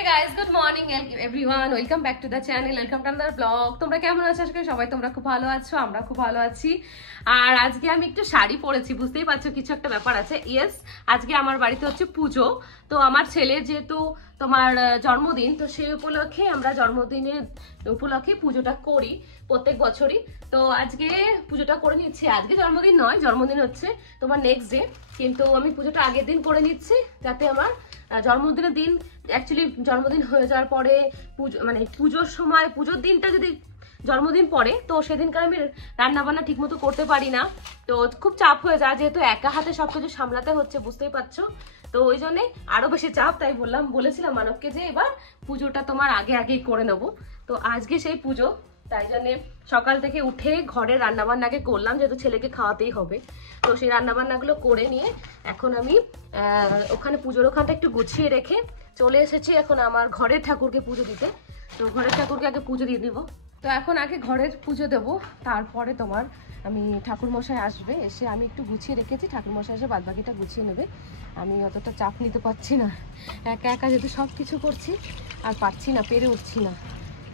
Hey guys, good morning everyone. Welcome back to the channel. Welcome to another vlog. তোমরা কেমন আছো? আশা করি সবাই তোমরা খুব ভালো আছো। আমরা খুব ভালো আছি। আর আজকে আমি একটু শাড়ি পরেছি, বুঝতেই পারছো কিছু একটা ব্যাপার আছে। ইয়েস, আজকে আমার বাড়িতে হচ্ছে পুজো। তো আমার ছেলের যেহেতু তোমার জন্মদিন, তো সেই উপলক্ষে আমরা জন্মদিনের উপলক্ষে পুজোটা করি প্রত্যেক বছরই। তো আজকে পুজোটা করে নিচ্ছি। আজকে জন্মদিন নয়, জন্মদিন হচ্ছে তোমার নেক্সট ডে, কিন্তু আমি পুজোটা আগের দিন করে নিচ্ছি যাতে আমার জন্মদিনের দিন অ্যাকচুয়ালি জন্মদিন হয়ে যাওয়ার পরে পুজো মানে পুজোর সময় পুজোর দিনটা যদি জন্মদিন পড়ে তো সেদিনকার আমি রান্না বান্না ঠিক মতো করতে পারি না, তো খুব চাপ হয়ে যায় যেহেতু একা হাতে সবকিছু সামলাতে হচ্ছে, বুঝতেই পারছো। তো ওই জন্যে আরো বেশি চাপ, তাই বলেছিলাম মানবকে যে এবার পুজোটা তোমার আগেই করে নেবো। তো আজকে সেই পুজো, তাই জন্যে সকাল থেকে উঠে ঘরে রান্নাবান্নাকে করলাম, যেহেতু ছেলেকে খাওয়াতেই হবে। তো সেই রান্নাবান্নাগুলো করে নিয়ে এখন আমি ওখানে পুজোর ওখানটা একটু গুছিয়ে রেখে চলে এসেছি এখন আমার ঘরের ঠাকুরকে পুজো দিতে। তো ঘরের ঠাকুরকে আগে পুজো দিয়ে দিব। তো এখন আগে ঘরের পুজো দেব, তারপরে তোমার আমি ঠাকুরমশাই আসবে, এসে আমি একটু গুছিয়ে রেখেছি, ঠাকুরমশাই এসে বাদবাকিটা গুছিয়ে নেবে। আমি অতটা চাপ নিতে পারছি না, একা একা যেহেতু সব কিছু করছি আর পারছি না, পেরে উঠছি না।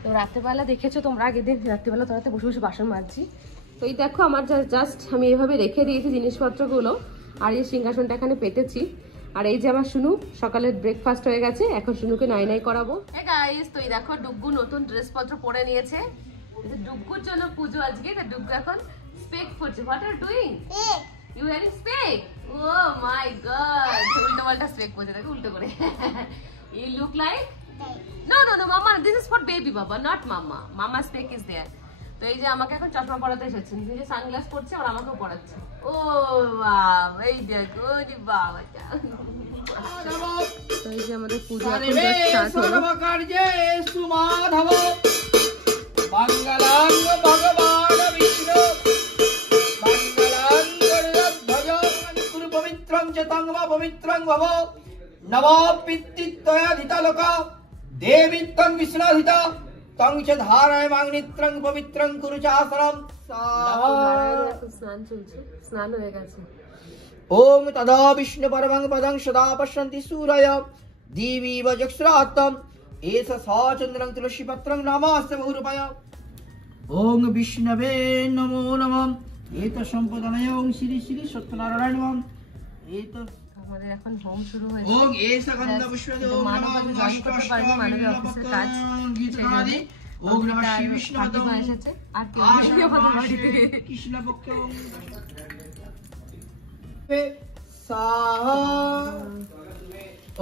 তো রাত্রেবেলা দেখেছো তোমরা, আগের দিন রাত্রেবেলা তোরাতে বসে বসে বাসন মাজছি। তো এই দেখো আমার জাস্ট আমি এইভাবে রেখে দিয়েছি জিনিসপত্রগুলো, আর এই সিংহাসনটা এখানে পেতেছি। আর এই যে আমার শুনু সকালের ব্রেকফাস্ট হয়ে গেছে, এখন শুনুকে নাই করাবো। গাইস, তো এই দেখো ডুগ্গু নতুন ড্রেসপত্র পরে নিয়েছে, ডুগ্গুর জন্য পুজো আজকে। তো ডুগ্গু এখন স্পেক পরছে। What are doing? You wearing spec? Oh my god, উল্টো পাল্টা স্পেক পরছে, দেখো উল্টো করে। You look like No, mama, this is for baby baba, not mama. Mama's spec is there. তো এই যে আমাকে এখন চশমা পরাতে এসেছে, নিজে সানগ্লাস পরছে আর আমাকেও পরাচ্ছে। ও বাবা, এই দেখো ওরে বাবাটা। তো এই যে আমাদের পূজা স্টার্ট হলো। কার্যে সুমাধব মঙ্গলাং ভগবান বিষ্ণু মঙ্গলাং গরুধ্বজ গুরু পবিত্রং চ তং বা পবিত্রং ভব নব পিতৃত্বয়াধিতলোক দেবিত্বং বিষ্ণুধিত তং চ ধারায়মাং নিত্যং পবিত্রং কুরু চাসরম। স্নান চলছে, স্নান হয়ে গেছে। ওম তদা বিষ্ণু পরমং পদং সদা পশ্যন্তি সূরয় দিবিব চক্ষুরাত্তম এষ সচন্দ্রং তুলসীপত্রং নমস্তে বহুরূপায়। ওম বিষ্ণবে নমো নমঃ। এত সম্পদানয়ং শ্রী শ্রী সত্যনারায়ণং। এত আমাদের এখন হোম শুরু হয়েছে। ওম এষ গন্ধ পুষ্পে ওম নমঃ গীতনাদি ওম নমঃ শ্রী বিষ্ণুপদং এসেছে। আর কৃষ্ণ পক্ষে সাহা।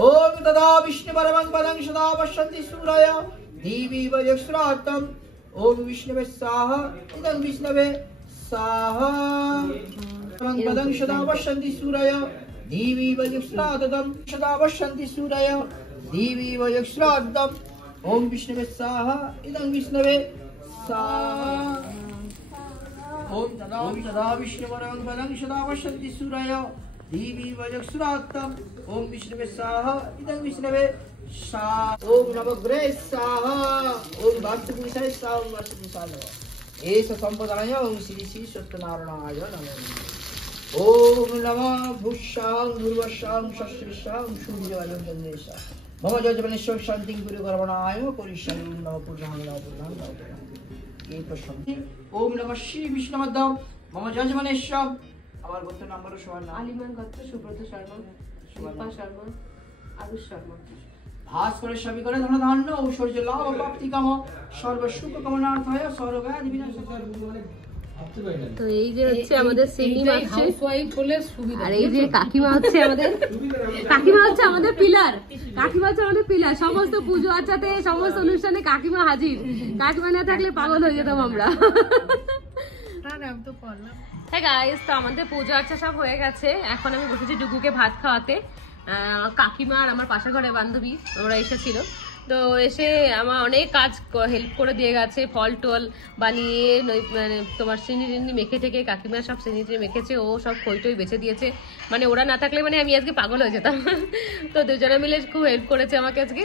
ওম তদা বিষ্ণু পরমং পদং সদা পশ্যন্তি সূরয় দিবিব চক্ষুরাত্তম। ওম বিষ্ণবে সাহা ইদং বিষ্ণবে সাহা পদং সদা পশ্যন্তি সূরয় দিবিব চক্ষুরাত্তম সদা পশ্যন্তি সূরয় দিবিব চক্ষুরাত্তম। ওম বিষ্ণবে সাহা ইদং বিষ্ণবে সাহা। ওম তদা বিষ্ণু পরমং পদং সদা পশ্যন্তি সূরয় দিবিব চক্ষুরাত্তম। ওম বিষ্ণবে সাহা ইদং বিষ্ণবে সাহা। ওম নবগ্রে সাহা ওম বাস্তুপুষায় সাহা ওম বাস্তুপুষায় নমঃ। এষ সম্পদায় ওম শ্রী শ্রী সত্যনারায়ণায় নমঃ। ওম নমঃ ভূষাং ভূর্বশাং শস্যশাং সূর্যবায়ং চন্দ্রেশা মম যজমানেশ্বর শান্তিং গুরু করবণায় করিষ্যামি। ওম নমঃ পূর্ণাং নমঃ পূর্ণাং নমঃ পূর্ণাং। এই প্রসঙ্গে ওম নমঃ শ্রী বিষ্ণুমদ্যম মম যজমানেশ্বর। আমার গোত্র নাম্বারও সবার নাম আলিমান গোত্র সুব্রত শর্মা, শিল্পা শর্মা, আরুষ শর্মা। ভাস করে সবই করে ধন ধান্য ঐশ্বর্য লাভ প্রাপ্তি কাম সর্বসুখ কামনার্থয় সর্বব্যাধি বিনাশায়। তো এই যে হচ্ছে আমাদের সিনি মারছে, আর এই যে কাকিমা হচ্ছে আমাদের পিলার। কাকিমা হচ্ছে আমাদের পিলার, সমস্ত পুজো আচাতে সমস্ত অনুষ্ঠানে কাকিমা হাজির। কাকিমা না থাকলে পাগল হয়ে যেতাম আমরা। হ্যাঁ গাইস, তো আমাদের পুজো আর্চা সব হয়ে গেছে, এখন আমি বসেছি ডুগুকে ভাত খাওয়াতে। কাকিমা আর আমার পাশের ঘরে বান্ধবী ওরা এসেছিল, তো এসে আমার অনেক কাজ হেল্প করে দিয়ে গেছে, ফল টল বানিয়ে মানে তোমার চিনি টিনি মেখে থেকে কাকিমা সব চিনি টিনি মেখেছে, ও সব খই টই বেছে দিয়েছে। মানে ওরা না থাকলে মানে আমি আজকে পাগল হয়ে যেতাম। তো দুজনে মিলে খুব হেল্প করেছে আমাকে আজকে।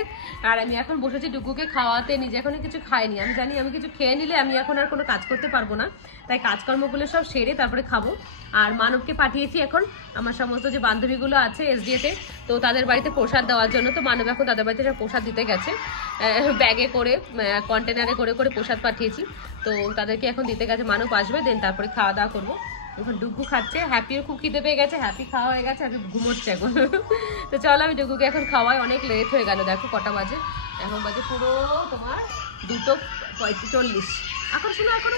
আর আমি এখন বসেছি ডুগুকে খাওয়াতে, নিজে এখনো কিছু খাইনি। আমি জানি আমি কিছু খেয়ে নিলে আমি এখন আর কোনো কাজ করতে পারবো না, তাই কাজকর্মগুলো সব সেরে তারপরে খাবো। আর মানবকে পাঠিয়েছি এখন আমার সমস্ত যে বান্ধবীগুলো আছে এসডিএতে, তো তাদের বাড়িতে প্রসাদ দেওয়ার জন্য। তো মানব এখন তাদের বাড়িতে প্রসাদ দিতে গেছে, ব্যাগে করে কন্টেনারে করে করে প্রসাদ পাঠিয়েছি, তো তাদেরকে এখন দিতে গেছে। মানব আসবে, দেন তারপরে খাওয়া দাওয়া করবো। এখন ডুগু খাচ্ছে, হ্যাপিও খুব খিদে পেয়ে গেছে, হ্যাপি খাওয়া হয়ে গেছে, হ্যাপি ঘুমোচ্ছে এখন। তো চলো আমি ডুগুকে এখন খাওয়াই, অনেক লেট হয়ে গেল, দেখো কটা বাজে, এখন বাজে পুরো তোমার 2:45। এখন শোনো এখন।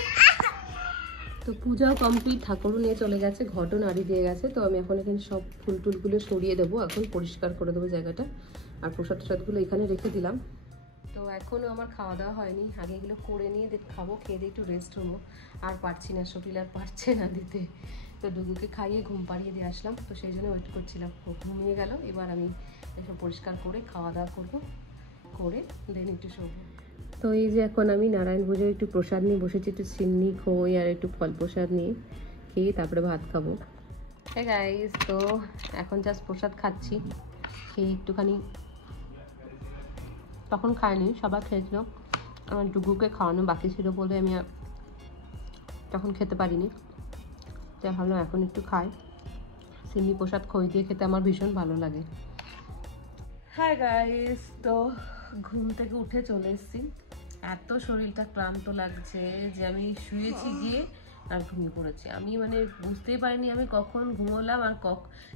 তো পূজাও কমপ্লিট, ঠাকুরও নিয়ে চলে গেছে, ঘটও নাড়ি দিয়ে গেছে। তো আমি এখন এখানে সব ফুল টুলগুলো সরিয়ে দেবো, এখন পরিষ্কার করে দেবো জায়গাটা, আর প্রসাদ টসাদগুলো এখানে রেখে দিলাম। তো এখনও আমার খাওয়া দাওয়া হয়নি, আগে এগুলো করে নিয়ে খাবো, খেয়ে দিয়ে একটু রেস্ট হবো। আর পারছি না, শরীর আর পারছে না দিতে। তো ডুগুকে খাইয়ে ঘুম পাড়িয়ে দিয়ে আসলাম, তো সেই জন্য ওয়েট করছিলাম। ও ঘুমিয়ে গেল, এবার আমি এসব পরিষ্কার করে খাওয়া দাওয়া করবো, করে দেন একটু শোবো। তো এই যে এখন আমি নারায়ণ পুজোর একটু প্রসাদ নিয়ে বসেছি, একটু চিনি খই আর একটু ফল প্রসাদ নিয়ে খেয়ে তারপরে ভাত খাবো। হ্যাঁ গাইস, তো এখন জাস্ট প্রসাদ খাচ্ছি, খেয়ে একটুখানি, তখন খাইনি, সবাই খেয়েছিল, আমার ডুগুকে খাওয়ানো বাকি ছিল বলে আমি তখন খেতে পারিনি। তাই ভাবলাম এখন একটু খাই, চিনি প্রসাদ খই দিয়ে খেতে আমার ভীষণ ভালো লাগে। হাই গাইস, তো ঘুম থেকে উঠে চলে এসেছি, এত শরীরটা ক্লান্ত লাগছে যে আমি শুয়েছি গিয়ে আর ঘুমিয়ে পড়েছি। আমি মানে বুঝতেই পারিনি আমি কখন ঘুমোলাম আর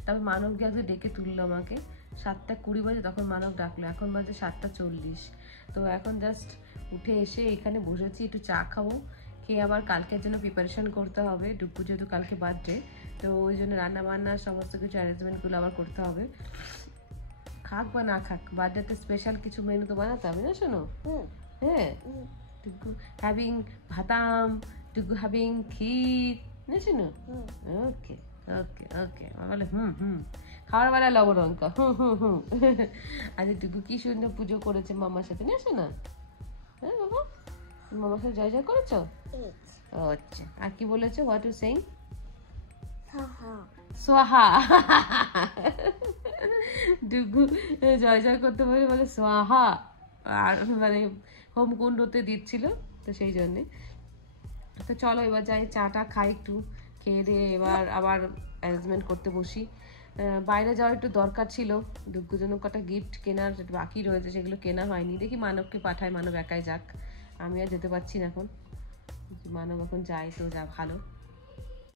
তারপর মানবকে আগে ডেকে তুললো আমাকে, 7:20 বাজে তখন মানব ডাকলো, এখন বাজে 7:40। তো এখন জাস্ট উঠে এসে এখানে বসেছি, একটু চা খাবো, খেয়ে আবার কালকের জন্য প্রিপারেশন করতে হবে। ডুগু যেহেতু কালকে বার্থডে, তো ওই জন্য রান্না বান্না সমস্ত কিছু অ্যারেঞ্জমেন্টগুলো আবার করতে হবে। খাক বা না খাক, বার্থডেতে স্পেশাল কিছু মেনু তো বানাতে হবে না শোনো। হ্যাঁ, টুকু হ্যাভিং ভাতাম, টুকু হ্যাভিং ক্ষীর, না শোনো। ওকে ওকে ওকে, বলে খাওয়ার বেলা লবণঙ্কা। আজ টুকু কি সুন্দর পুজো করেছে মামার সাথে, না শোনা। হ্যাঁ বাবা, মামার সাথে জয় জয় করেছো? আচ্ছা, আর কি বলেছো? What you saying? সোহা। ডুগু জয় জয় করতে বলে সোহা, আর মানে হোমকুণ্ডতে দিচ্ছিল, তো সেই জন্যে। তো চলো এবার যাই, চাটা খাই একটু, খেয়ে দিয়ে এবার আবার অ্যারেঞ্জমেন্ট করতে বসি। বাইরে যাওয়ার একটু দরকার ছিল, ডুগুর জন্য কটা গিফট কেনার বাকি রয়েছে, সেগুলো কেনা হয়নি। দেখি মানবকে পাঠায়, মানব একাই যাক, আমি আর যেতে পারছি না এখন। মানব এখন যাই তো যা ভালো।